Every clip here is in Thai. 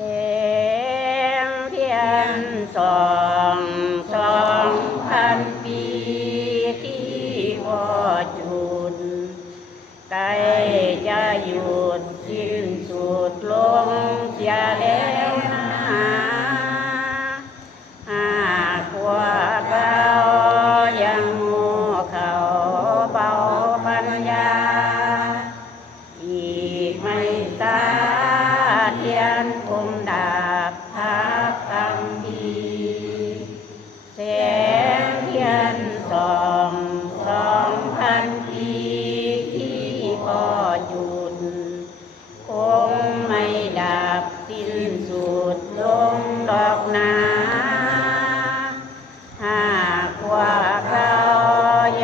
แสงเทียนสองสองพันปีที่วอจุดใกล้จะหยุดสิ้นสุดลงเสียแล้ว คำพีแสงเทียนสองสองพันปีที่พ่อจุด คงไม่ดับสิ้นสุดลงดอกนาหากว่าเรา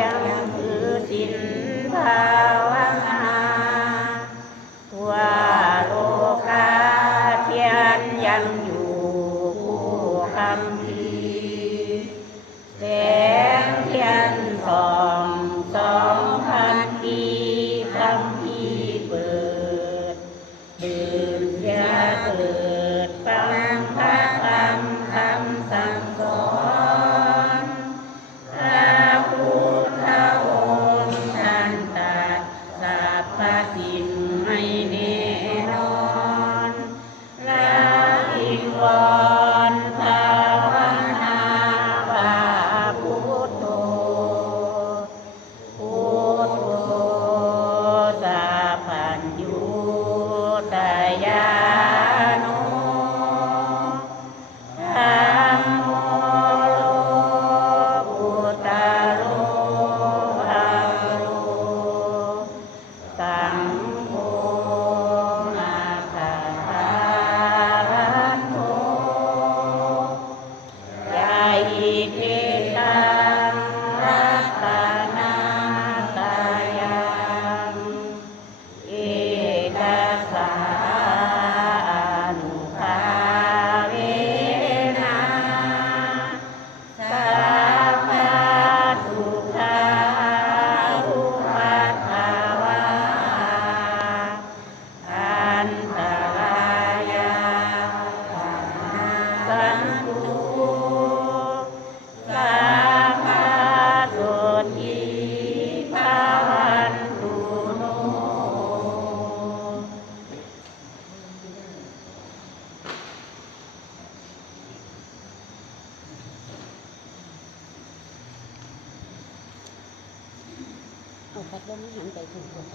ยังถือสินภาวนาทั่วโลกาเทียนยังอยู่คู่ คำพีา พัดลมหันไปถูกตัวกัน